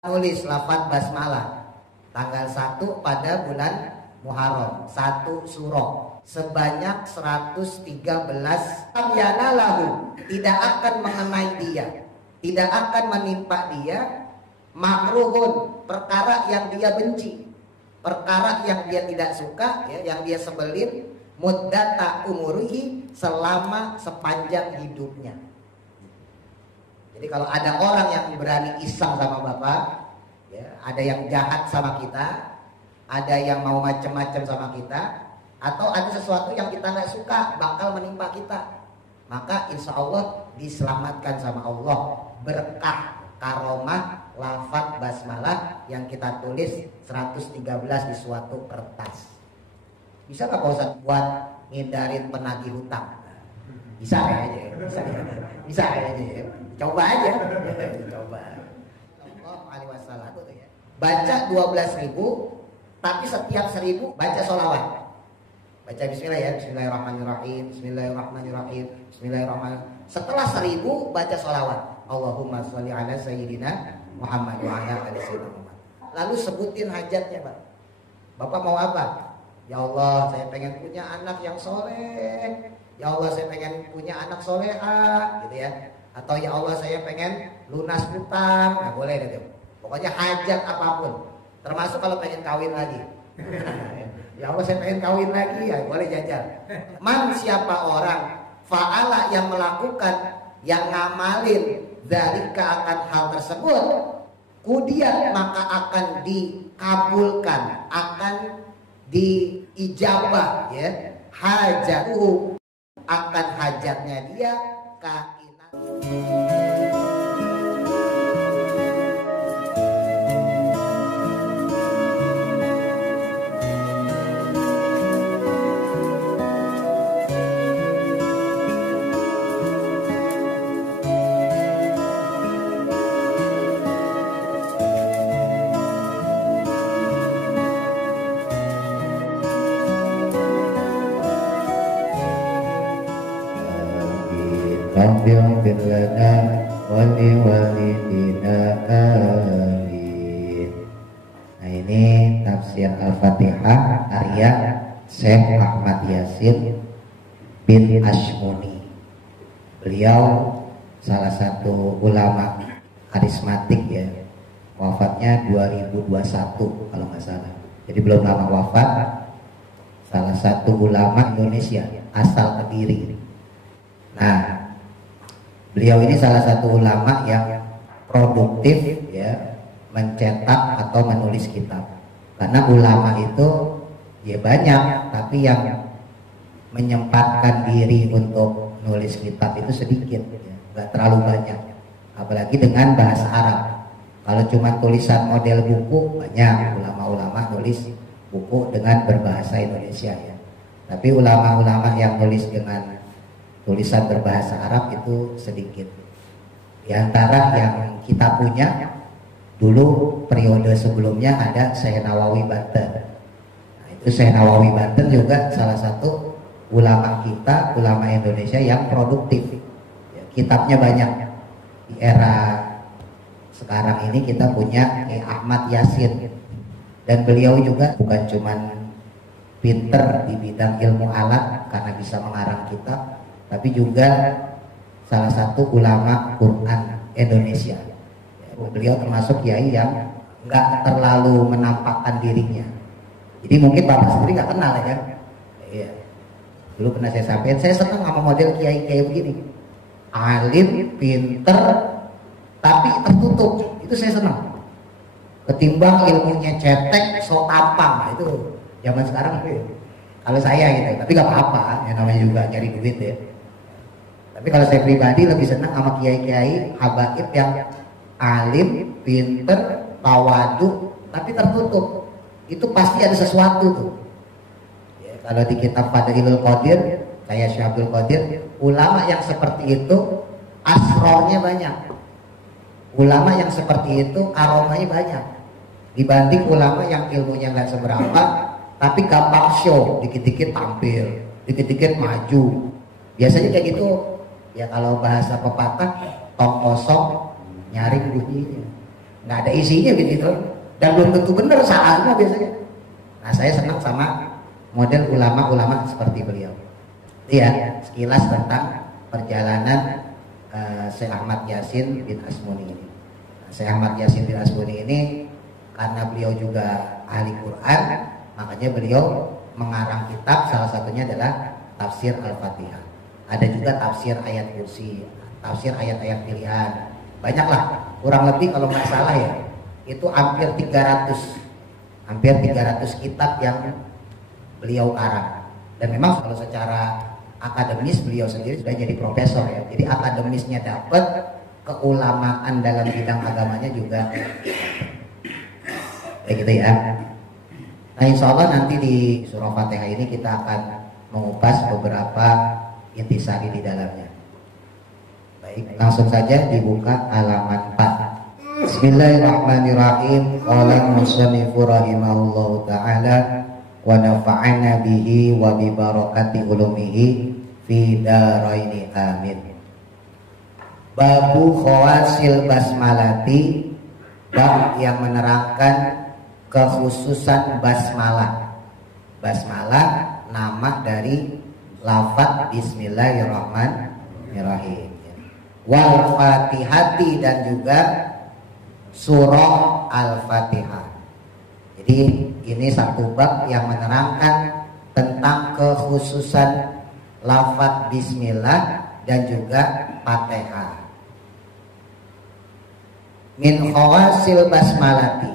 Nulis lafaz basmalah tanggal 1 pada bulan Muharram, 1 surah sebanyak 113. Yana lahu, tidak akan mengenai dia, tidak akan menimpa dia makruhun, perkara yang dia benci, perkara yang dia tidak suka, ya, yang dia sebelin, muddata umurihi, selama sepanjang hidupnya. Jadi kalau ada orang yang berani iseng sama bapak, ya, ada yang jahat sama kita, ada yang mau macam-macam sama kita, atau ada sesuatu yang kita nggak suka bakal menimpa kita, maka insya Allah diselamatkan sama Allah berkah karomah lafaz basmalah yang kita tulis 113 di suatu kertas. Bisa nggak Pak Ustadz buat ngindarin penagih hutang? Bisa aja, bisa aja. Coba aja. Coba. Sallallahu alaihi wasallam tuh ya. Baca 12.000, tapi setiap 1.000 baca sholawat. Baca bismillah ya, bismillahirrahmanirrahim, bismillahirrahmanirrahim, bismillahirrahmanirrahim. Setelah 1.000 baca sholawat. Allahumma sholli ala sayyidina Muhammad wa ala ali sayyidina Muhammad. Lalu sebutin hajatnya, Pak. Bapak mau apa? Ya Allah, saya pengen punya anak yang soleh. Ya Allah, saya pengen punya anak soleha, gitu ya. Atau ya Allah, saya pengen lunas hutang. Nah, boleh deh. Pokoknya hajat apapun. Termasuk kalau pengen kawin lagi. Ya Allah, saya pengen kawin lagi, ya boleh jajal. Man, siapa orang fa'ala yang melakukan, yang ngamalin dzalika akan hal tersebut, kemudian maka akan dikabulkan, akan diijabah, ya, hajatuhu, akan hajatnya dia kainan. Rabbil lana wali walidina amin. Nah, ini tafsir Al-Fatihah karya Syekh Ahmad Yasin bin Ashmuni. Beliau salah satu ulama karismatik, ya. Wafatnya 2021 kalau nggak salah. Jadi belum lama wafat. Salah satu ulama Indonesia asal Kediri. Nah, beliau ini salah satu ulama yang produktif, ya, mencetak atau menulis kitab. Karena ulama itu ya banyak, tapi yang menyempatkan diri untuk nulis kitab itu sedikit, ya, nggak terlalu banyak. Apalagi dengan bahasa Arab. Kalau cuma tulisan model buku, banyak ulama-ulama nulis buku dengan berbahasa Indonesia, ya. Tapi ulama-ulama yang nulis dengan tulisan berbahasa Arab itu sedikit. Di antara yang kita punya, dulu periode sebelumnya ada Syekh Nawawi Banten. Nah, itu Syekh Nawawi Banten juga salah satu ulama kita, ulama Indonesia yang produktif, ya, kitabnya banyak. Di era sekarang ini kita punya Ahmad Yasin, dan beliau juga bukan cuman pinter di bidang ilmu alat karena bisa mengarang kitab, tapi juga salah satu ulama Quran Indonesia. Beliau termasuk kiai yang nggak terlalu menampakkan dirinya. Jadi mungkin bapak sendiri nggak kenal, ya. Iya. Dulu pernah saya sampaikan, saya senang sama model kiai begini. Alim, pinter, tapi tertutup. Itu saya senang. Ketimbang ilmunya cetek, so tampang. Itu zaman sekarang itu. Kalau saya gitu, tapi nggak apa-apa. Ya, namanya juga nyari duit, ya. Tapi kalau saya pribadi lebih senang sama kiai-kiai habaib yang alim, pinter, tawadu, tapi tertutup. Itu pasti ada sesuatu tuh. Ya, kalau di kitab Fadailul Qadir, kayak Syekh Abdul Qadir, ulama yang seperti itu asrornya banyak. Ulama yang seperti itu karomahnya banyak. Dibanding ulama yang ilmunya nggak seberapa, tapi gampang show, dikit-dikit tampil, dikit-dikit maju. Biasanya kayak gitu. Ya, kalau bahasa pepatah, tong kosong nyaring bunyinya. nggak ada isinya gitu, dan belum tentu benar, salah semua biasanya. Nah, saya senang sama model ulama-ulama seperti beliau. Iya, sekilas tentang perjalanan Syekh Ahmad Yasin bin Asmuni ini. Syekh Ahmad Yasin bin Asmuni ini karena beliau juga ahli Quran, makanya beliau mengarang kitab, salah satunya adalah tafsir Al-Fatihah. Ada juga tafsir ayat kursi, tafsir ayat-ayat pilihan. Banyaklah, kurang lebih kalau nggak salah ya, itu hampir 300 kitab yang beliau karang. Dan memang kalau secara akademis beliau sendiri sudah jadi profesor ya. Jadi akademisnya dapat, keulamaan dalam bidang agamanya juga. Ya gitu ya. Nah, insya Allah nanti di surah Fatihah ini kita akan mengupas beberapa intisari di dalamnya. Baik, langsung saja dibuka halaman 4. Bismillahirrahmanirrahim. Qala musannifu rahimahullahu ta'ala wa nafa'ana bihi wa bi barakati ulumihi fi daraini amin. Babu khawasil basmalati, bab yang menerangkan kekhususan basmalah. Basmalah nama dari lafaz bismillahirrahmanirrahim. Wal Fatihati, dan juga surah Al-Fatihah. Jadi ini satu bab yang menerangkan tentang kekhususan lafaz bismillah dan juga Fatihah. Min khawasil basmalati,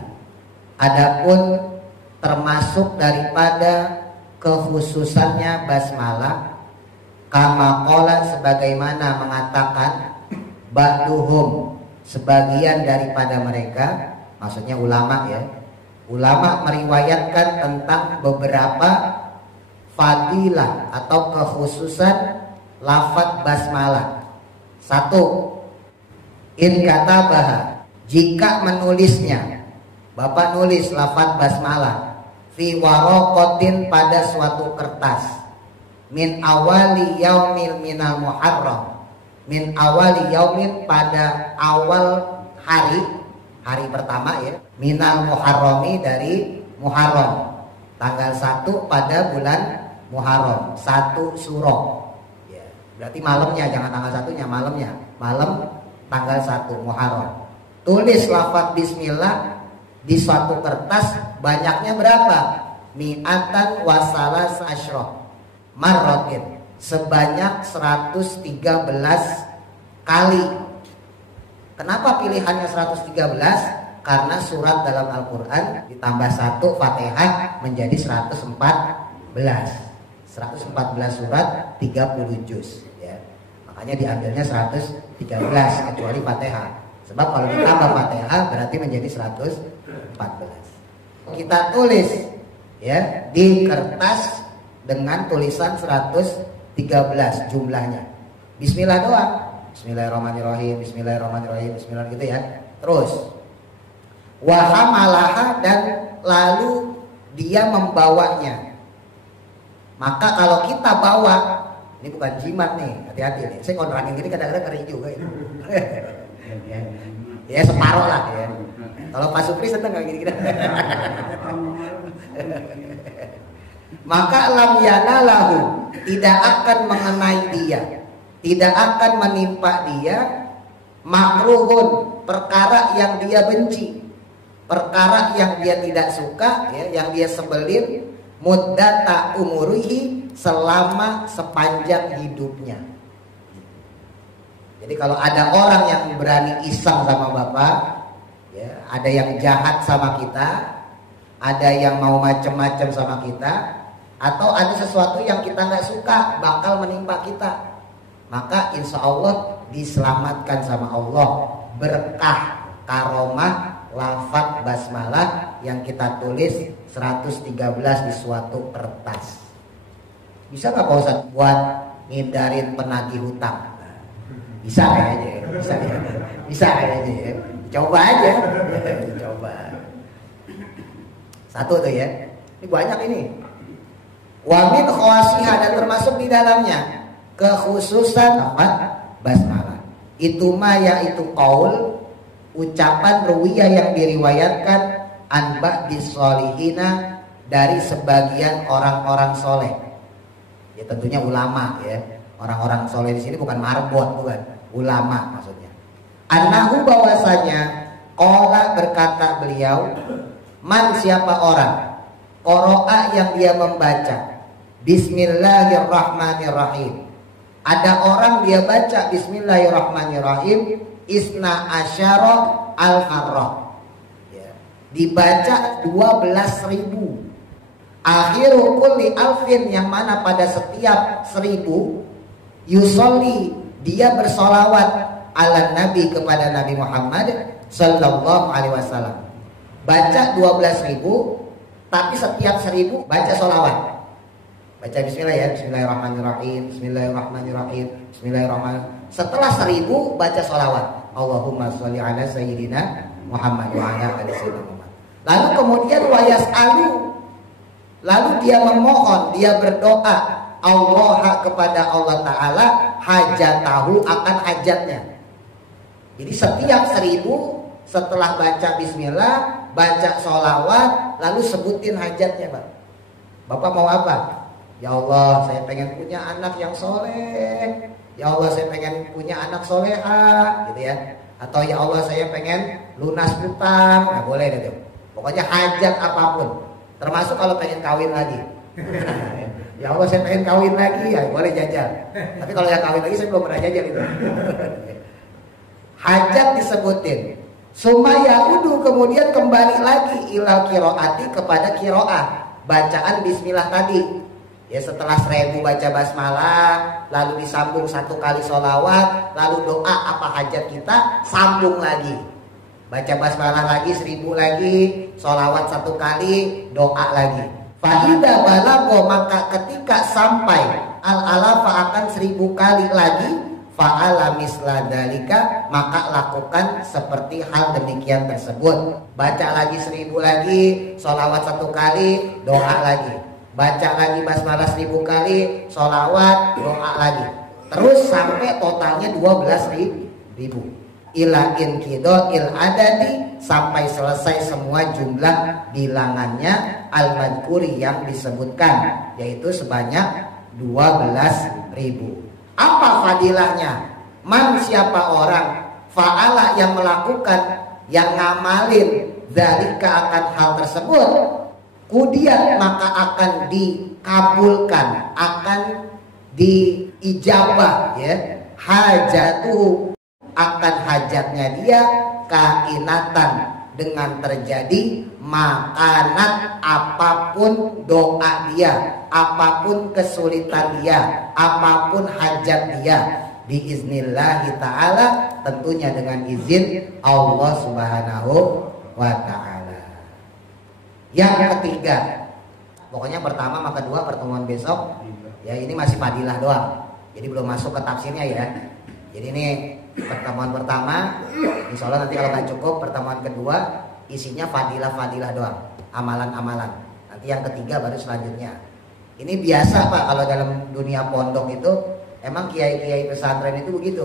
adapun termasuk daripada kekhususannya basmalah, kama qala, sebagaimana mengatakan ba'duhum, sebagian daripada mereka, maksudnya ulama ya. Ulama meriwayatkan tentang beberapa fadilah atau kekhususan lafaz basmalah. 1. In katabaha, jika menulisnya, Bapak nulis lafaz basmalah fi waraqatin, pada suatu kertas, min awali yaumil minal muharram, min awali yaumin, pada awal hari pertama ya, minal muharrami, dari Muharram, tanggal 1 pada bulan Muharram, 1 Suro ya, berarti malamnya, jangan tanggal 1-nya, malamnya, malam tanggal 1 Muharram. Tulis lafaz bismillah di suatu kertas, banyaknya berapa? Mi'atan wasalas asyroh marrotin, sebanyak 113 kali. Kenapa pilihannya 113? Karena surat dalam Al-Quran ditambah 1 Fatihah menjadi 114 surat, 30 juz ya. Makanya diambilnya 113 kecuali Fatihah. Sebab kalau ditambah Fatihah berarti menjadi 114. Kita tulis ya di kertas dengan tulisan 113 jumlahnya. Bismillah doang. Bismillahirrahmanirrahim, bismillahirrahmanirrahim, bismillah gitu ya. Terus wa hamalaha, dan lalu dia membawanya. Maka kalau kita bawa, ini bukan jimat nih, hati-hati nih. Saya kontrangin gini kadang-kadang ngeri juga itu. Ya separuh lah ya. Kalau Pak Supri seneng kayak gini-gini. Maka lam yanalahu, tidak akan mengenai dia, tidak akan menimpa dia, makruhun, perkara yang dia benci, perkara yang dia tidak suka ya, yang dia sebelin, muddata umurihi, selama sepanjang hidupnya. Jadi kalau ada orang yang berani iseng sama Bapak ya, ada yang jahat sama kita, ada yang mau macem-macem sama kita, atau ada sesuatu yang kita nggak suka bakal menimpa kita, maka insya Allah diselamatkan sama Allah, berkah karomah lafaz basmalah yang kita tulis 113 di suatu kertas. Bisa nggak Pak Ustadz buat ngindarin penagih hutang? Bisa kayaknya, bisa kayaknya ya. Coba aja, coba. Satu tuh ya, ini banyak ini. Wa min khawasiha, dan termasuk di dalamnya kekhususan lafaz basmalah. Itu ma, yaitu qaul ucapan ruwiyah yang diriwayatkan an ba'dis sholihina, dari sebagian orang-orang soleh. Ya tentunya ulama ya. Orang-orang soleh di sini bukan marbot, bukan, ulama maksudnya. Annahu, bahwasanya, qala, berkata beliau, man, siapa orang, qara'a, yang dia membaca Bismillahirrahmanirrahim. Ada orang dia baca Bismillahirrahmanirrahim isna asyara al-harrah, ya, dibaca 12.000. Akhiru kulli alfin, yang mana pada setiap 1.000 yusolli, dia bersolawat ala nabi, kepada Nabi Muhammad sallallahu alaihi wasallam. Baca 12.000, tapi setiap 1.000 baca solawat. Baca bismillah ya, bismillahirrahmanirrahim, bismillahirrahmanirrahim, bismillahirrahmanirrahim. Setelah 1.000 baca solawat, Allahumma sholli ala sayyidina Muhammad wa ala ali sayyidina Muhammad. Lalu kemudian wayas'alu, lalu dia memohon, dia berdoa Allah, kepada Allah Ta'ala, hajatahu, akan hajatnya. Jadi setiap 1.000 setelah baca bismillah, baca sholawat, lalu sebutin hajatnya, Pak. Bapak mau apa? Ya Allah, saya pengen punya anak yang soleh. Ya Allah, saya pengen punya anak soleha, gitu ya. Atau ya Allah, saya pengen lunas hutang. Nah, boleh deh tuh. Pokoknya hajat apapun. Termasuk kalau pengen kawin lagi. Ya Allah, saya pengen kawin lagi, ya boleh jajal. Tapi kalau yang kawin lagi saya belum pernah jajal itu. Hajat disebutin. Sumaya udu, kemudian kembali lagi ilal kiroati, kepada kiroah, bacaan bismillah tadi. Ya, setelah 1.000 baca basmalah, lalu disambung 1 kali sholawat, lalu doa apa hajat kita, sambung lagi. Baca basmalah lagi 1.000 lagi, sholawat 1 kali, doa lagi. Fa'idha balago, maka ketika sampai al-alafa, akan 1.000 kali lagi, fa'ala misla dalika, maka lakukan seperti hal demikian tersebut. Baca lagi 1.000 lagi, sholawat 1 kali, doa lagi. Baca lagi basmalah 1.000 kali, sholawat, doa lagi. Terus sampai totalnya 12.000. Ila inkido il adadi, sampai selesai semua jumlah bilangannya al-madkuri, yang disebutkan, yaitu sebanyak 12.000. Apa fadilahnya? Man, siapa orang, fa'ala, yang melakukan, yang ngamalin, dzalika, akan hal tersebut, kemudian maka akan dikabulkan, akan diijabah, ya, hajatu, akan hajatnya dia, kainatan, dengan terjadi, makanat, apapun doa dia, apapun kesulitan dia, apapun hajat dia, biiznillahi ta'ala, tentunya dengan izin Allah subhanahu wa ta'ala. Yang ketiga, pokoknya pertama sama kedua pertemuan besok, ya ini masih fadilah doang, jadi belum masuk ke tafsirnya ya. Jadi ini pertemuan pertama, insya Allah nanti kalau nggak cukup, pertemuan kedua isinya fadilah-fadilah doang, amalan-amalan. Nanti yang ketiga baru selanjutnya. Ini biasa Pak, kalau dalam dunia pondok itu emang kiai-kiai pesantren itu begitu.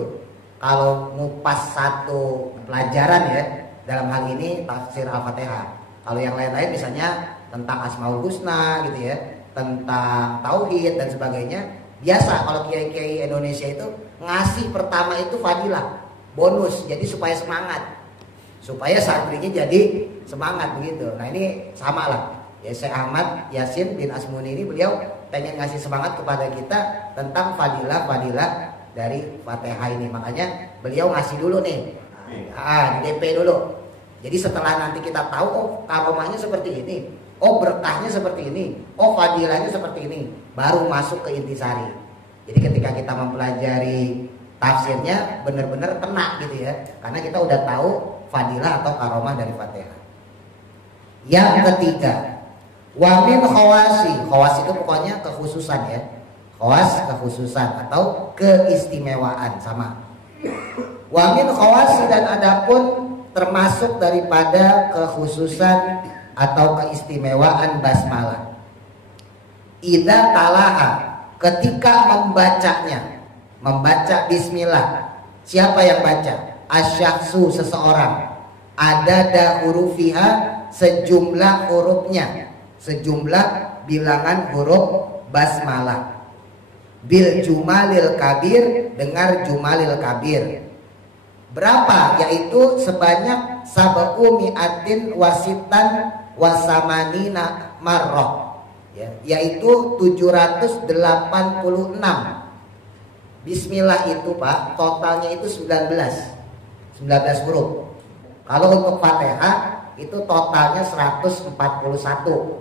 Kalau ngupas satu pelajaran ya, dalam hal ini tafsir Al-Fatihah. Kalau yang lain-lain misalnya tentang Asmaul Husna gitu ya, tentang tauhid dan sebagainya. Biasa kalau kiai-kiai Indonesia itu ngasih pertama itu fadilah, bonus, jadi supaya semangat, supaya santrinya jadi semangat begitu. Nah ini sama lah ya, Syekh Ahmad Yasin bin Asmuni ini beliau pengen ngasih semangat kepada kita tentang fadilah-fadilah dari Fatihah ini. Makanya beliau ngasih dulu nih, di DP dulu. Jadi setelah nanti kita tahu, oh karomahnya seperti ini, oh berkahnya seperti ini, oh fadilahnya seperti ini, baru masuk ke intisari. Jadi ketika kita mempelajari tafsirnya benar-benar kena gitu ya, karena kita udah tahu fadilah atau karomah dari Fatihah. Yang ketiga, wamin khawasi, khawas itu pokoknya kekhususan ya, khawas kekhususan atau keistimewaan sama. Wamin khawasi, dan adapun termasuk daripada kekhususan atau keistimewaan basmalah, idza talaha, ketika membacanya, membaca bismillah. Siapa yang baca? Asyakhsu, seseorang. adada hurufiha, sejumlah hurufnya, sejumlah bilangan huruf basmalah. Bil jumalil kabir, dengar jumalil kabir. Berapa? Yaitu sebanyak sab'u mi'atin wasitan wasamanina marrah, ya, yaitu 786. Bismillah itu Pak, totalnya itu 19 huruf. Kalau untuk Fatihah itu totalnya 141.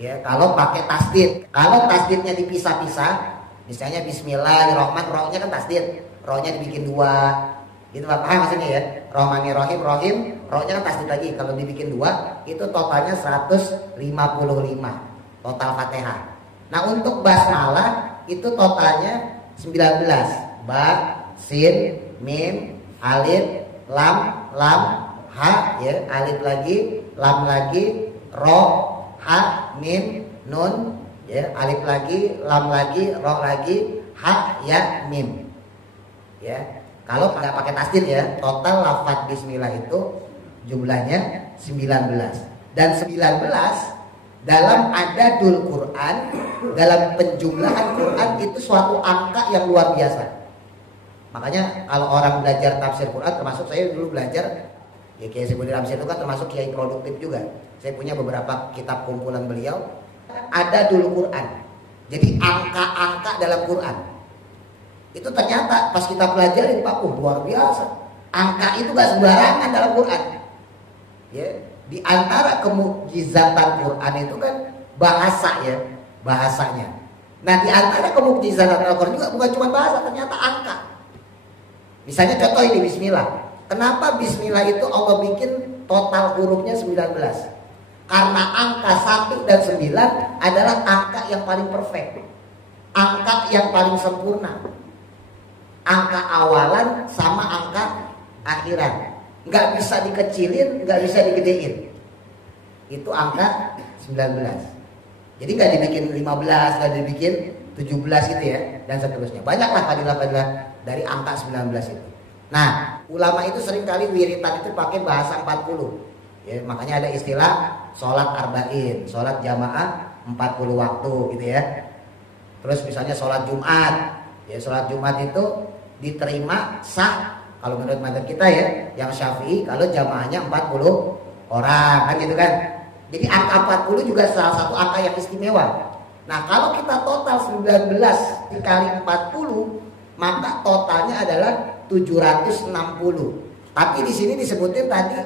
Ya, kalau pakai tasdid. Kalau tasdidnya dipisah-pisah, misalnya Bismillahirrahmanirrahim, rohnya kan tasdid, rohnya dibikin 2, gitu Pak, paham maksudnya ya? Rahmanirrahim, rohim, rohnya kan tasdid lagi. Kalau dibikin 2, itu totalnya 155 total Fatihah. Nah untuk basmalah itu totalnya 19. Ba, sin, mim, alif, lam, ha, ya, alif lagi, lam lagi, ro, ha, mim, nun, ya, alif lagi, lam lagi, ro lagi, ha, ya, mim. Ya, kalau nggak pakai tasdid ya, total lafaz bismillah itu jumlahnya 19. Dan 19 dalam adadul Quran, dalam penjumlahan Quran itu suatu angka yang luar biasa. Makanya kalau orang belajar tafsir Quran, termasuk saya dulu belajar, ya Kiai Saifudin Ramsyid itu kan termasuk kiai produktif juga. Saya punya beberapa kitab kumpulan beliau, ada dulu Quran. Jadi angka-angka dalam Quran itu ternyata pas kita pelajari Pak, luar biasa. Angka itu gak sembarangan dalam Quran. Ya, di antara kemukjizatan Quran itu kan bahasa, ya, bahasanya. Nah di antara kemukjizatan Al-Quran juga bukan cuma bahasa, ternyata angka. Misalnya contoh ini Bismillah. Kenapa Bismillah itu Allah bikin total hurufnya 19? Karena angka 1 dan 9 adalah angka yang paling perfect, angka yang paling sempurna. Angka awalan sama angka akhiran, nggak bisa dikecilin, nggak bisa digedein. Itu angka 19. Jadi nggak dibikin 15, nggak dibikin 17 gitu ya, dan seterusnya. Banyaklah fadilah-fadilah dari angka 19 itu. Nah, ulama itu seringkali wiritan itu pakai bahasa 40. Ya, makanya ada istilah sholat arba'in, sholat jamaah 40 waktu gitu ya. Terus misalnya sholat Jumat, ya sholat Jumat itu diterima sah kalau menurut mazhab kita ya, yang Syafi'i kalau jamaahnya 40 orang kan gitu kan. Jadi angka 40 juga salah satu angka yang istimewa. Nah, kalau kita total 19 dikali 40, maka totalnya adalah 760. Tapi di sini disebutin tadi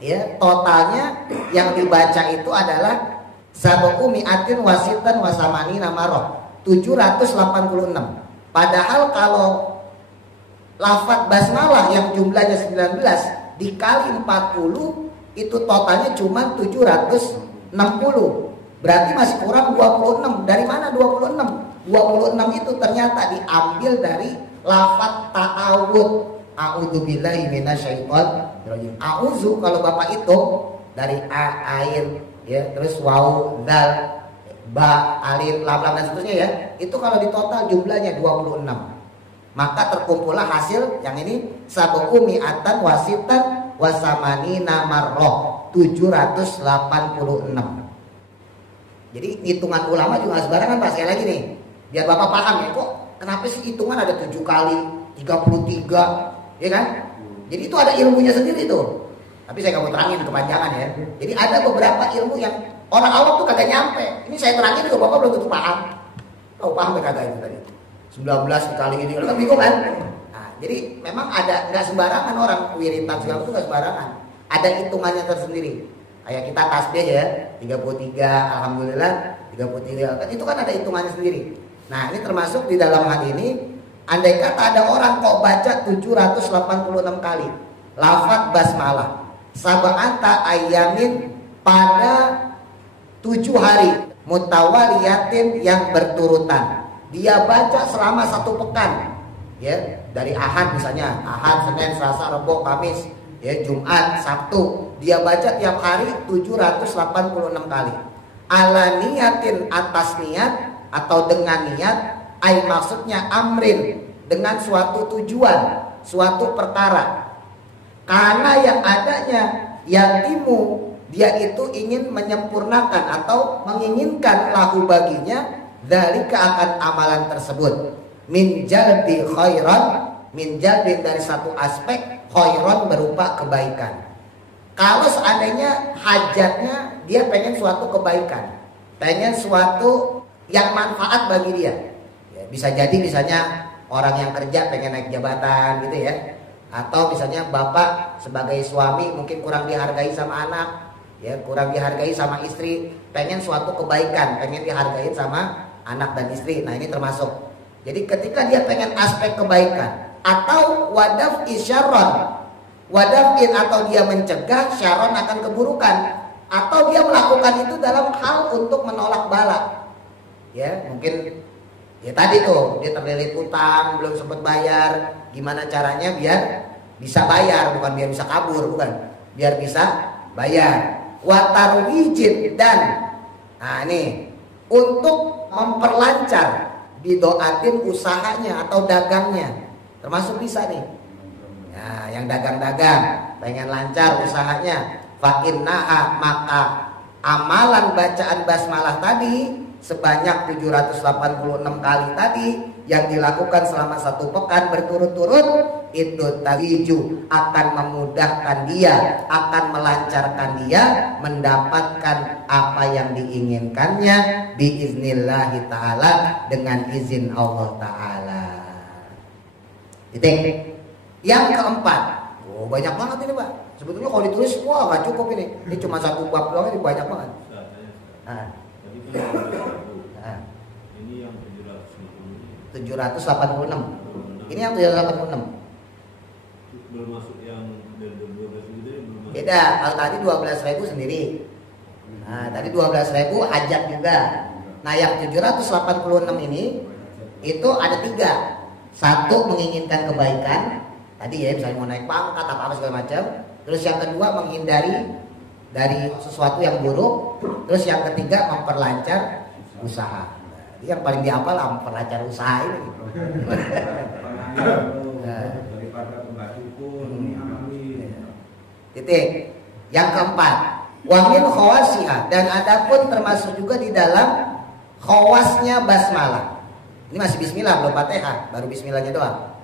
ya, totalnya yang dibaca itu adalah sab'u mi'atin wasitan wasamani namarah, 786. Padahal kalau lafaz basmalah yang jumlahnya 19 dikali 40 itu totalnya cuma 760. Berarti masih kurang 26. Dari mana 26? 26 itu ternyata diambil dari lafaz ta'awud. A'udzubillahi minasyaitonirrajim. A'udzu kalau Bapak itu dari air ya, terus waw, dal, ba, alif, lam, dan seterusnya ya. Itu kalau di total jumlahnya 26. Maka terkumpullah hasil yang ini sab'u mi'atan wasitan wasamanina marrah, 786. Jadi hitungan ulama juga sembarangan Pak. Sekali lagi nih, biar Bapak paham ya, kok kenapa sih hitungan ada 7 kali 33, ya kan? Jadi itu ada ilmunya sendiri tuh. Tapi saya nggak mau terangin kepanjangan ya. Jadi ada beberapa ilmu yang orang awam tuh kagak nyampe. Ini saya terangin juga Bapak belum tentu paham. Tahu paham kagak itu tadi? 19 dikali ini, kan bingung kan? Nah, jadi memang ada, nggak sembarangan orang wiritan segala itu nggak sembarangan. Ada hitungannya tersendiri. Kayak kita tasbih ya, 33, alhamdulillah 33. Kan itu kan ada hitungannya sendiri. Nah, ini termasuk di dalam hal ini, andai kata ada orang kok baca 786 kali lafaz basmalah sab'ata ayyamin, pada 7 hari mutawaliyatin yang berturutan. Dia baca selama 1 pekan, ya, dari Ahad misalnya, Ahad, Senin, Selasa, Rabu, Kamis, ya, Jumat, Sabtu. Dia baca tiap hari 786 kali. Ala niyatin, atas niat atau dengan niat, maksudnya amrin, dengan suatu tujuan, suatu perkara. Karena yang adanya yatimu, dia itu ingin menyempurnakan atau menginginkan lahu baginya dzalika akan amalan tersebut. Min jalbi khairan, min jalbi dari satu aspek, khairan berupa kebaikan. Kalau seandainya hajatnya dia pengen suatu kebaikan, pengen suatu yang manfaat bagi dia, ya, bisa jadi misalnya orang yang kerja pengen naik jabatan gitu ya, atau misalnya bapak sebagai suami mungkin kurang dihargai sama anak, ya kurang dihargai sama istri, pengen suatu kebaikan, pengen dihargai sama anak dan istri. Nah ini termasuk. Jadi ketika dia pengen aspek kebaikan, atau wadaf isyarron, wadafin atau dia mencegah syaron akan keburukan, atau dia melakukan itu dalam hal untuk menolak bala. Ya mungkin ya tadi tuh dia terlilit utang, belum sempat bayar, gimana caranya biar bisa bayar, bukan biar bisa kabur, bukan, biar bisa bayar. Watarwijid dan nah ini untuk memperlancar bidoatin usahanya atau dagangnya, termasuk bisa nih. Nah, yang dagang-dagang pengen lancar usahanya, fa innaha maka amalan bacaan basmalah tadi sebanyak 786 kali tadi yang dilakukan selama 1 pekan berturut-turut itu tawiju akan memudahkan dia, akan melancarkan dia mendapatkan apa yang diinginkannya biiznillahi ta'ala, dengan izin Allah ta'ala. Titik. Yang keempat, oh banyak banget ini Pak. Sebetulnya kalau ditulis wah gak cukup ini. Ini cuma 1 bab doang, ini banyak banget. Nah. Ini yang 786. Ini yang 786. Belum masuk yang dari 12 itu belum masuk. Beda, kalau tadi 12.000 sendiri. Nah, tadi 12.000 hajat juga. Nah, yang 786 ini itu ada 3. Satu menginginkan kebaikan. Tadi ya misalnya mau naik pangkat apa segala macam. Terus yang kedua menghindari dari sesuatu yang buruk. Terus yang ketiga memperlancar usaha. Jadi yang paling dihafal memperlancar usaha ini. Daripada pembacukun ini amali. Titik. Yang keempat, wa min khawasiha, dan adapun termasuk juga di dalam khawasnya basmalah. Ini masih bismillah belum Fatihah, baru bismillahnya doang.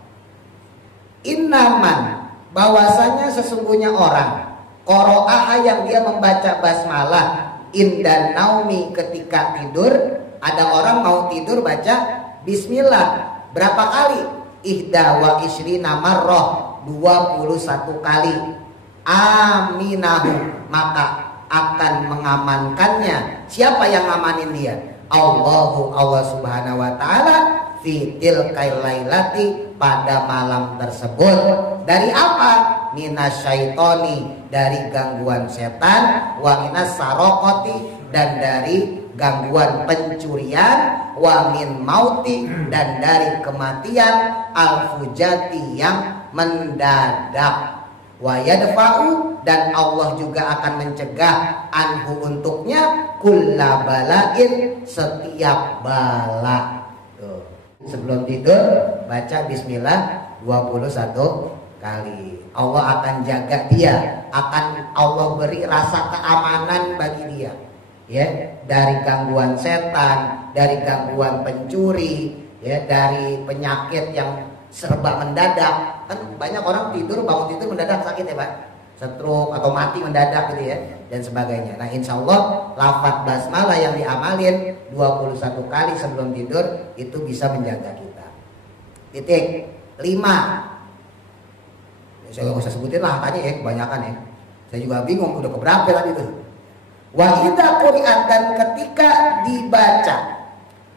Innaman, bahwasanya sesungguhnya orang qoro'aha yang dia membaca basmalah indan naumi ketika tidur. Ada orang mau tidur baca bismillah berapa kali? Ihda wa isrina marroh, 21 kali. Aminahu, maka akan mengamankannya. Siapa yang ngamanin dia? Allah subhanahu wa ta'ala fi tilkal lailati, pada malam tersebut. Dari apa? Minasyaitoni, dari gangguan setan, wa minas sarokoti, dan dari gangguan pencurian, wa min mauti, dan dari kematian, al-fujati yang mendadak, wa yadfa'u, dan Allah juga akan mencegah anhu untuknya kulla balain, setiap bala. Tuh. Sebelum tidur baca bismillah 21 kali. Allah akan jaga dia, akan Allah beri rasa keamanan bagi dia. Ya, dari gangguan setan, dari gangguan pencuri, ya, dari penyakit yang serba mendadak. Kan banyak orang tidur, bangun tidur mendadak sakit ya Pak, stroke atau mati mendadak gitu ya, dan sebagainya. Nah insya Allah lafaz basmalah yang diamalin 21 kali sebelum tidur itu bisa menjaga kita. Titik. 5. Saya nggak usah sebutin lah tanya ya, kebanyakan ya. Saya juga bingung udah keberapa tadi itu. Wa idza quri'at, dan ketika dibaca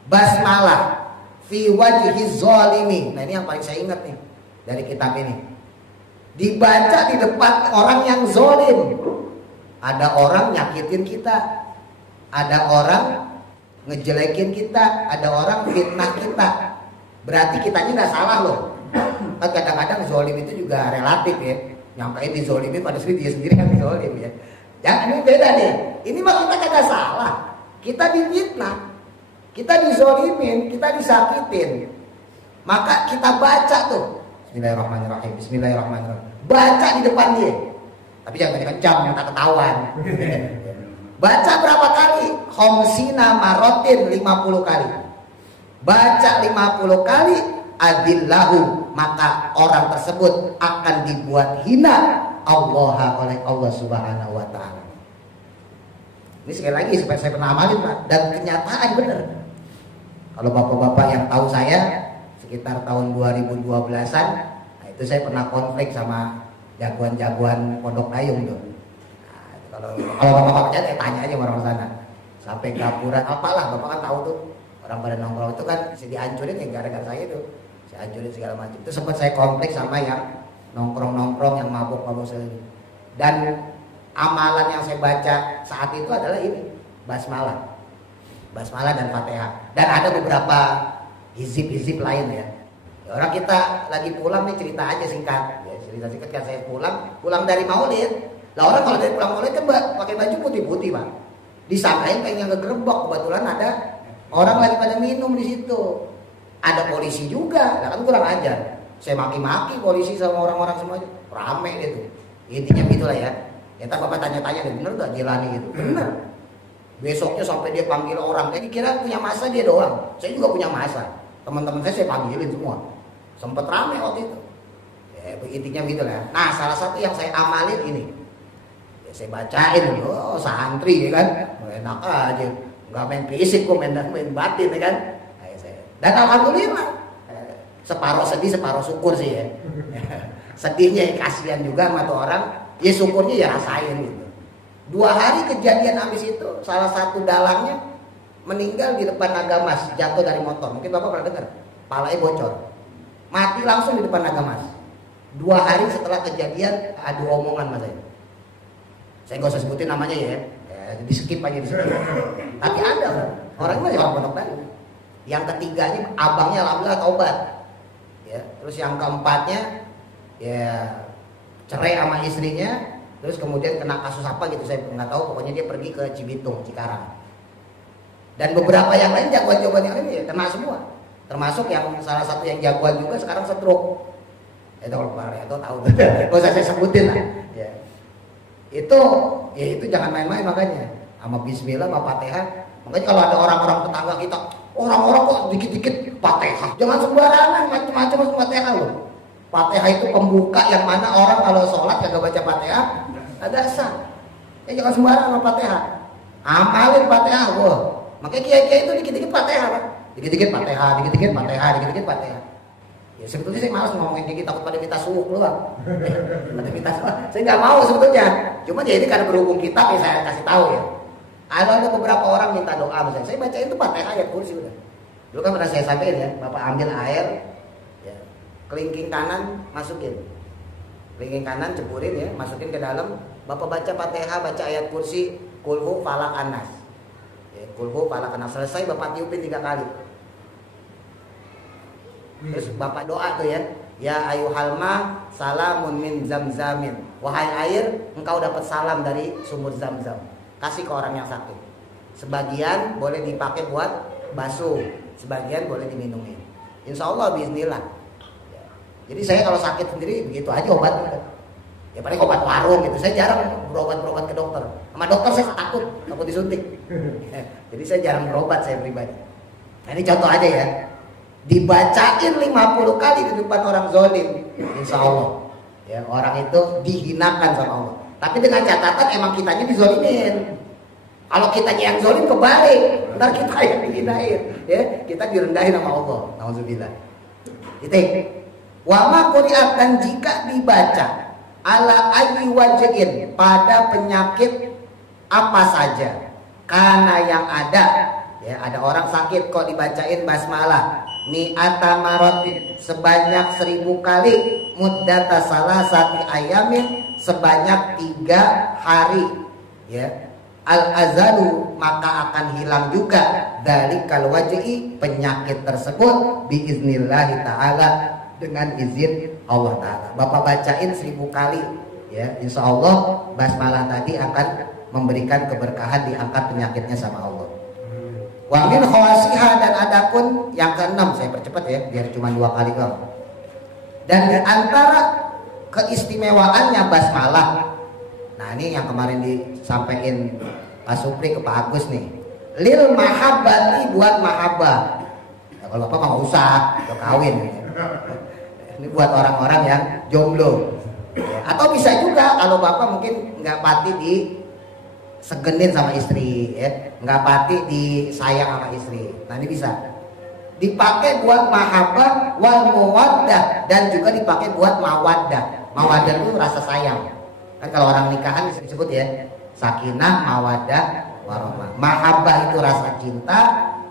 basmalah fi wajhi zalimi. Nah ini yang paling saya ingat nih dari kitab ini. Dibaca di depan orang yang zalim. Ada orang nyakitin kita, ada orang ngejelekin kita, ada orang fitnah kita. Berarti kitanya nggak salah loh. Kan kadang-kadang zalim itu juga relatif ya. Nyampein dizolimin pada dia sendiri kan zalim ya. Ya ini beda nih. Ini mah kita kagak salah. Kita difitnah, kita dizolimin, kita disakitin. Maka kita baca tuh Bismillahirrahmanirrahim, Bismillahirrahmanirrahim. baca di depan dia. Tapi jangan kencang, yang tak ketahuan. Baca berapa kali? Khamsina marotin, 50 kali. Baca 50 kali, adillahu, maka orang tersebut akan dibuat hina Allah oleh Allah Subhanahu wa taala. Ini sekali lagi supaya saya pernah amalin, Pak, dan kenyataan benar. Kalau bapak-bapak yang tahu saya sekitar tahun 2012-an, nah itu saya pernah konflik sama jagoan-jagoan Pondok Dayung tuh. Nah, kalau bapak percaya, tanya aja orang sana. Sampai gapuran, apalah bapak kan tahu tuh. Orang pada nongkrong itu kan bisa dihancurin ya gara-gara saya tuh. Saya hancurin segala macam. Itu sempat saya konflik sama yang nongkrong-nongkrong, yang mabuk-mabuk sekali. Dan amalan yang saya baca saat itu adalah ini, basmalah. Basmalah dan Fatihah. Dan ada beberapa hizib-hizib lain ya. Orang kita lagi pulang nih, cerita aja singkat. Ya, cerita singkat kan saya pulang dari Maulid. Lah orang kalau dari pulang Maulid kan pakai baju putih-putih, Pak. Disangkain pengen ngegerebek, kebetulan ada orang lagi pada minum di situ. Ada polisi juga, nah kan kurang ajar. Saya maki-maki polisi sama orang-orang semuanya. Rame gitu. Intinya gitulah ya. Entar bapak tanya-tanya nih, bener gak Jilani gitu? Bener. Besoknya sampai dia panggil orang. Jadi kira punya masa dia doang. Saya juga punya masa. Teman-teman saya panggilin semua. Sempet rame waktu itu. Ya, intinya gitulah. Nah, salah satu yang saya amalin ini. Ya, saya bacain, oh santri ya kan. Enak aja. Gak main fisik kok, main batin ya kan. Dan alhamdulillah separuh sedih separuh syukur sih ya. Sedihnya ya kasihan juga sama tuh orang, ya syukurnya ya rasain gitu. 2 hari kejadian habis itu, salah satu dalangnya meninggal di depan Nagamas, jatuh dari motor. Mungkin bapak pernah dengar, palanya bocor, mati langsung di depan Nagamas. 2 hari setelah kejadian adu omongan mas saya nggak usah sebutin namanya ya, di skip aja di sini. Tapi ada orang masih orang Pondok Dayung. Yang ketiganya abangnya alhamdulillah taubat. Ya, terus yang keempatnya ya cerai sama istrinya, terus kemudian kena kasus apa gitu saya nggak tahu, pokoknya dia pergi ke Cibitung, Cikarang. Dan beberapa yang lain jagoan-jagoan yang lain ya kena semua. Termasuk yang salah satu yang jagoan juga sekarang stroke. Itu kalau Pak Reto tahu. Gak usah saya sebutin lah. Ya. Itu jangan main-main makanya. Sama bismillah, sama Fatihah. Makanya kalau ada orang-orang tetangga kita, orang-orang kok dikit-dikit Fatihah. Jangan sembarangan, macam-macam Fatihah loh. Fatihah itu pembuka yang mana orang kalau sholat kagak baca Fatihah ada sah. Ya jangan sembarangan Fatihah. Amalin Fatihah, wah. Makanya kiai-kiai itu dikit-dikit Fatihah, Pak. Dikit-dikit Fatihah, dikit-dikit Fatihah, dikit-dikit Fatihah. Ya sebetulnya saya malas ngomongin kayak gitu, takut pada minta suhu doang. Pada minta suhu. Saya nggak mau sebetulnya. Cuma ya ini karena berhubung kitab ya saya kasih tahu ya. Ada beberapa orang minta doa misalnya, saya bacain itu Fatihah ayat kursi udah. Dulu kan pernah saya sampaikan ya, Bapak ambil air, ya, kelingking kanan masukin, kelingking kanan ceburin ya, masukin ke dalam. Bapak baca Fatihah, baca ayat kursi, kulhu falak anas, ya, kulhu falak anas. Selesai Bapak tiupin 3 kali. Terus Bapak doa tuh ya ayuhal ma salamun min zamzamin, wahai air engkau dapat salam dari sumur Zamzam. Kasih ke orang yang sakit. Sebagian boleh dipakai buat basuh, sebagian boleh diminumi. Insya Allah bismillah. Ya. Jadi saya kalau sakit sendiri begitu aja obatnya. Ya paling obat warung gitu. Saya jarang berobat ke dokter. Sama dokter saya takut disuntik. Jadi saya jarang berobat saya pribadi. Nah, ini contoh aja ya. Dibacain 50 kali di depan orang zalim, insya Allah ya, orang itu dihinakan sama Allah. Tapi dengan catatan emang kitanya dizolimin. Kalau kitanya yang zolim kebalik, ntar kita yang dihinain ya, kita direndahin sama Allah. Nauzubillah. Titik. Wa ma quri'at, dan jika dibaca ala ayyi wajhin, pada penyakit apa saja, karena yang ada ya, ada orang sakit kok dibacain basmalah mi'ata marotin, sebanyak 1000 kali, muddata salasati ayamin, sebanyak 3 hari ya, al-azalu, maka akan hilang juga dari kalwaj'i, penyakit tersebut, biiznillahi ta'ala, dengan izin Allah ta'ala. Bapak bacain 1000 kali ya, insya Allah basmalah tadi akan memberikan keberkahan, diangkat penyakitnya sama Allah. Wa min khawasiha, dan adapun yang ke-6, saya percepat ya biar cuma 2 kali doang. Dan di antara keistimewaannya basmalah. Nah ini yang kemarin disampaikan Pak Supri ke Pak Agus nih. Lil mahabbati, buat mahabbah. Ya, kalau bapak mau usah, udah kawin. Ini buat orang-orang yang jomblo. Ya, atau bisa juga kalau bapak mungkin nggak pati disegenin sama istri, ya, nggak pati disayang sama istri. Nah ini bisa dipakai buat mahabbah wal mawaddah, dan juga dipakai buat mawaddah. Mawaddah itu rasa sayang. Kan kalau orang nikahan disebut ya sakinah, mawaddah, warahmah. Mahabbah itu rasa cinta,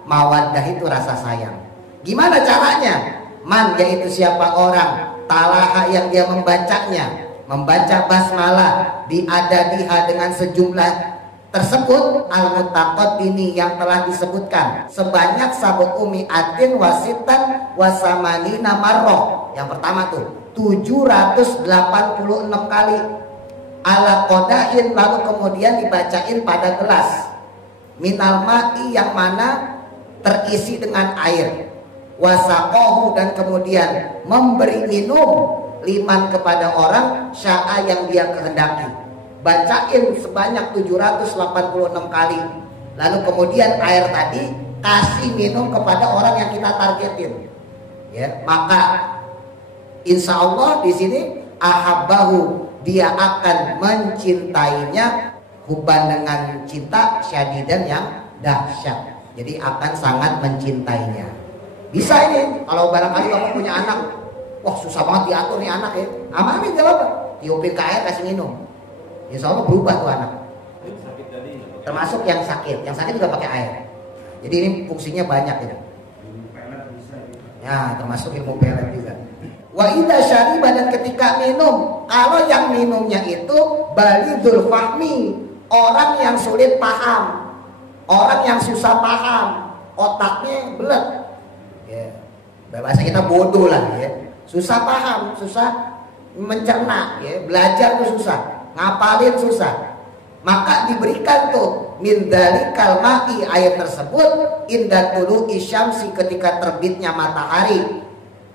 mawaddah itu rasa sayang. Gimana caranya? Man, yaitu siapa orang talaha yang dia membacanya, membaca basmalah biadadiha dengan sejumlah tersebut, al-mutaqaddimi yang telah disebutkan sebanyak sabu'u mi'atin wasitan wasamanina marroh. Yang pertama tuh 786 kali ala qodahin, lalu kemudian dibacain pada gelas minal ma'i yang mana terisi dengan air, wasaqohu dan kemudian memberi minum liman kepada orang sya'a yang dia kehendaki. Bacain sebanyak 786 kali, lalu kemudian air tadi kasih minum kepada orang yang kita targetin, ya, maka insya Allah di sini ahabbahu, dia akan mencintainya hubban dengan cinta syadidan yang dahsyat. Jadi akan sangat mencintainya. Bisa ini kalau barangkali kamu punya anak, wah susah banget diatur nih anak ya. Amin jawab, tiupin ke air kasih minum. Insya Allah berubah tuh anak. Termasuk yang sakit juga pakai air. Jadi ini fungsinya banyak ini. Ya, termasuk ilmu pelet juga. Wa idza syariba, dan ketika minum, kalau yang minumnya itu balidul fahmi, orang yang sulit paham, orang yang susah paham, otaknya belet, ya, bahasa kita bodoh lah ya, susah paham, susah mencerna, ya, belajar tuh susah, ngapalin susah, maka diberikan tuh min dalikal ma'i, air tersebut inda tulu'i syamsi, ketika terbitnya matahari,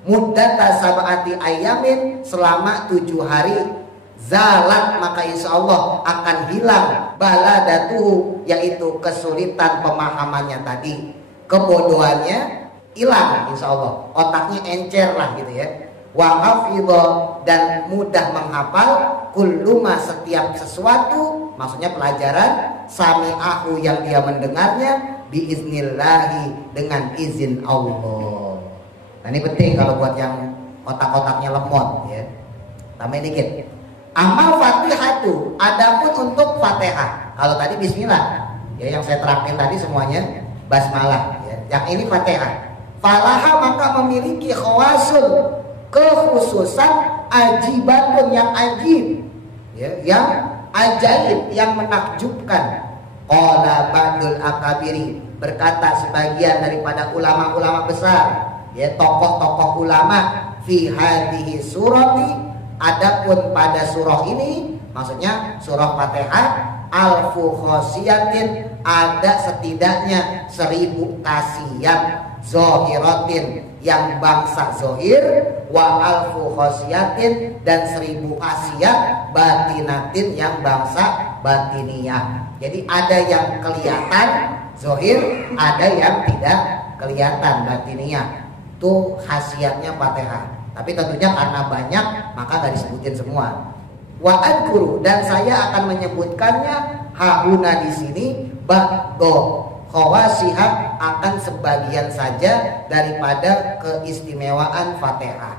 muddata sab'ati ayamin, selama 7 hari, zalat, maka insya Allah akan hilang baladatuhu, yaitu kesulitan pemahamannya tadi, kebodohannya hilang insya Allah, otaknya encer lah gitu ya. Wa hafidho, dan mudah menghafal, kulluma, setiap sesuatu, maksudnya pelajaran, sami'ahu yang dia mendengarnya, biiznillahi, dengan izin Allah. Nah ini penting kalau buat yang otak-otaknya lemot ya. Tambahin dikit. Amal Fatihatu, adapun untuk Fatihah. Kalau tadi bismillah, ya yang saya terapin tadi semuanya basmalah ya. Yang ini Fatihah. Falaha, maka memiliki khawasul, kekhususan, ajibatun, yang ajib ya, yang ajaib, yang menakjubkan. Qala ba'dul akabiri, berkata sebagian daripada ulama-ulama besar, ya, tokoh-tokoh ulama, fi hadhihi surati, adapun pada surah ini, maksudnya surah Fatihah, alfu khosiyatin, ada setidaknya 1000 khasiat, zohiratin, yang bangsa zohir, wa alfu khosiyatin, dan 1000 khasiat batinatin, yang bangsa batiniyah. Jadi ada yang kelihatan zohir, ada yang tidak kelihatan batiniyah. Itu khasiatnya Fatihah. Tapi tentunya karena banyak maka gak disebutin semua. Wa adkuru, dan saya akan menyebutkannya hahuna di sini, ba'do khawasiha, akan sebagian saja daripada keistimewaan Fatihah.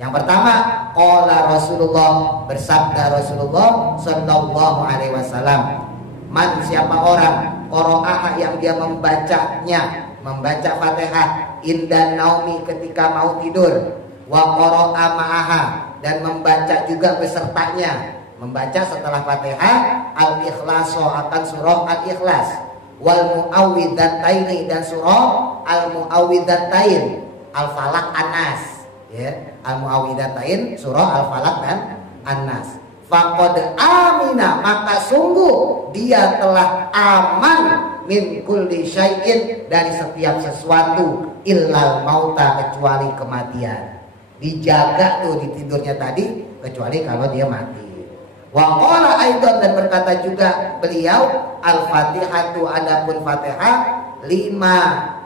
Yang pertama, qala Rasulullah, bersabda Rasulullah sallallahu alaihi wasallam, man, siapa orang, qira'ah, yang dia membacanya, membaca Fatihah, indan naumi, ketika mau tidur, wa qara'a ma'aha, dan membaca juga besertanya, membaca setelah Fatihah al-ikhlaso, akan surah al-ikhlas, wal muawwidataini, dan surah al-muawwidatain, al-falaq, an-nas ya, al-muawwidatain, surah al-falaq dan an-nas. Faqad amina, maka sungguh dia telah aman, min kulli syai'in, dari setiap sesuatu, illal mauta, kecuali kematian. Dijaga tuh di tidurnya tadi, kecuali kalau dia mati. Wa qala aidan, dan berkata juga beliau, al-Fatihatu, adapun Fatihah 5,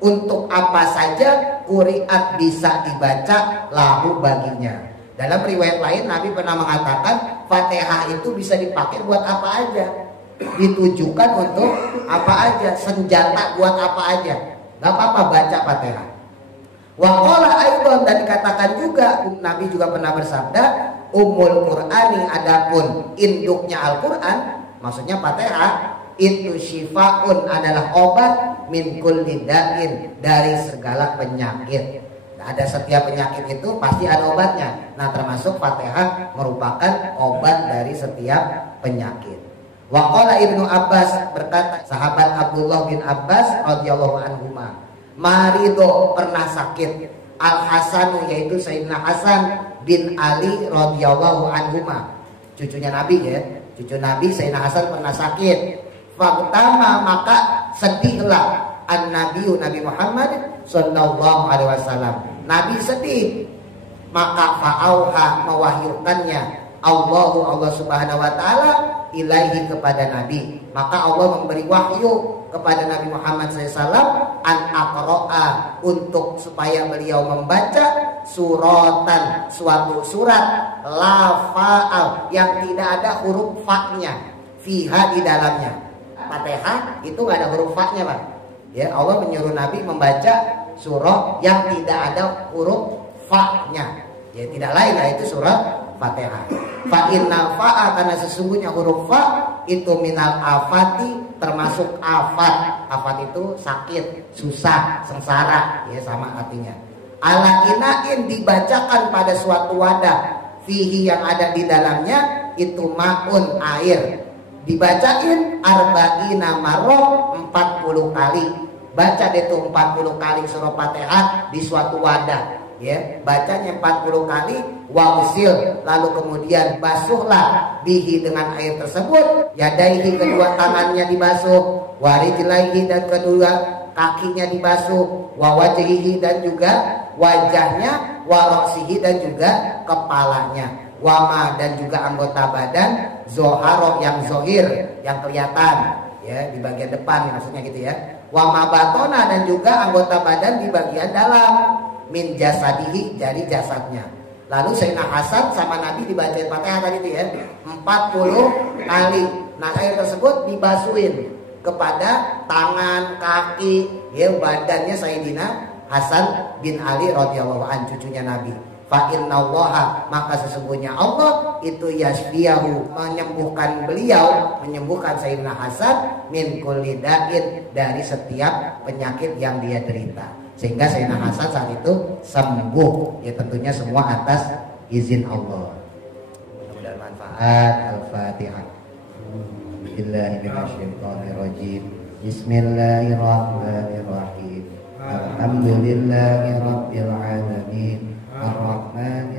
untuk apa saja quri'at bisa dibaca lahu baginya. Dalam riwayat lain Nabi pernah mengatakan Fatihah itu bisa dipakai buat apa aja, ditujukan untuk apa aja, senjata buat apa aja, nggak apa-apa baca Fatihah. Wa qala aidan, dan dikatakan juga Nabi juga pernah bersabda, Ummul Qur'ani, adapun induknya Al-Qur'an, maksudnya Fatihah, itu syifaun, adalah obat, min kulli da'in, dari segala penyakit. Ada setiap penyakit itu pasti ada obatnya. Nah, termasuk Fatihah merupakan obat dari setiap penyakit. Wa qala Ibnu Abbas, berkata sahabat Abdullah bin Abbas radhiyallahu anhuma, marido, pernah sakit, Al-Hasanu, yaitu Sayyidina Hasan bin Ali radhiyallahu anhuma, cucunya Nabi ya, cucu Nabi Sayyidina Hasan pernah sakit. Faktama, maka sedihlah an-Nabiyu, Nabi Muhammad sallallahu alaihi wasallam, Nabi sedih. Maka fa'auha, mewahyukannya Allah subhanahu wa ta'ala ilaihi, kepada Nabi. Maka Allah memberi wahyu kepada Nabi Muhammad SAW an aqra'a, untuk supaya beliau membaca suratan, suatu surat, la fa'al, yang tidak ada huruf fa-nya, fiha, di dalamnya. Fatihah itu nggak ada huruf fa-nya, Pak. Ya, Allah menyuruh Nabi membaca surah yang tidak ada huruf fa-nya. Ya, tidak lain yaitu surah Fatihah. Fa inna fa'a, karena sesungguhnya huruf fa itu minal afati, termasuk afat. Afat itu sakit, susah, sengsara, ya sama artinya. Ala inain, dibacakan pada suatu wadah, fihi, yang ada di dalamnya itu maun, air. Dibacain arba'ina marrah, 40 kali. Baca deh tuh 40 kali surah Fatihah di suatu wadah. Ya, bacanya 40 kali, wausil, lalu kemudian basuhlah bihi, dengan air tersebut, yadaihi, kedua tangannya dibasuh, warijlaihi, dan kedua kakinya dibasuh, wawajhihi, dan juga wajahnya, warosihi, dan juga kepalanya, wama, dan juga anggota badan, zoharo, yang zohir, yang kelihatan, ya di bagian depan, maksudnya gitu ya, wama batona, dan juga anggota badan di bagian dalam, min jasadihi, dari jasadnya. Lalu Sayyidina Hasan sama Nabi dibacain Fatihah tadi itu ya 40 kali. Nah, air tersebut dibasuhin kepada tangan, kaki, ya badannya Sayyidina Hasan bin Ali radhiyallahu anhu, cucunya Nabi. Fa innallaha, maka sesungguhnya Allah itu yasfiyahu, menyembuhkan beliau, menyembuhkan Sayyidina Hasan min kulli da'in, dari setiap penyakit yang dia derita. Sehingga Sayyidina Hasan saat itu sembuh, ya tentunya semua atas izin Allah. Mudah-mudahan manfaat. Al-Fatihah. Bismillahirrahmanirrahim. Bismillahirrahmanirrahim. Alhamdulillahirabbil alamin. Ar-Rahman